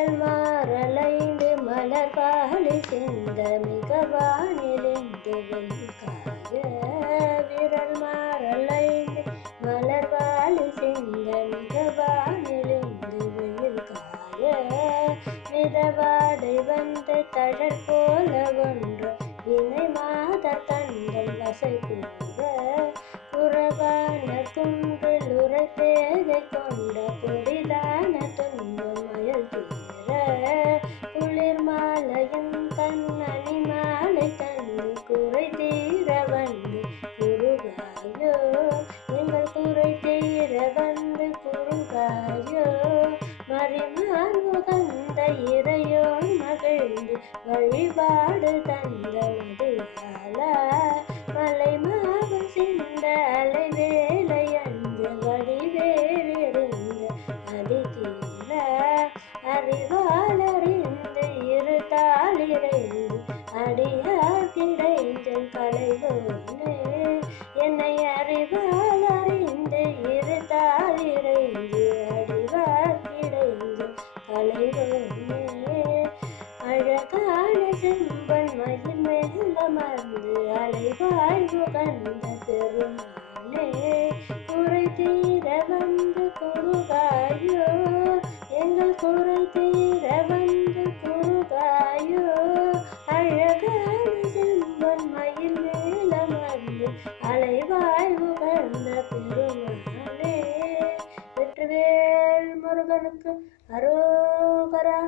மலர் மாறலைந்து மலர் poly சிந்த மிக வானிலிந்து வெல்காய விரல் மாறலைந்து மலர் பாலி சிந்த மிக வானிலிந்து வெயில் மிதவாடை வந்து தழற் போல ஒன்று இணை மாத தங்கள் வசை கூற புறவான குன்றில் உரை பேதை கொண்ட வேண்டி வழிபாடு தந்தது மலை மாவு சிந்த அலை வேலை அஞ்ச வடிவேறிருந்த அதிதீர. அறிவாளறிந்து இரு அடியார் கிடைஞ்சல் களைவோனே அழகான மயில் மெல்ல மறந்து அலைவாய் முகந்த பெருமானே குறை தீர வந்து குருகாயோ எங்கள் குறை தீர வந்து குருகாயோ அழகான செம்பன் மயில் மேல மறந்து அலைவாய் முகந்த பெருமானே வெற்றிவேல் முருகனுக்கு அரோகரா.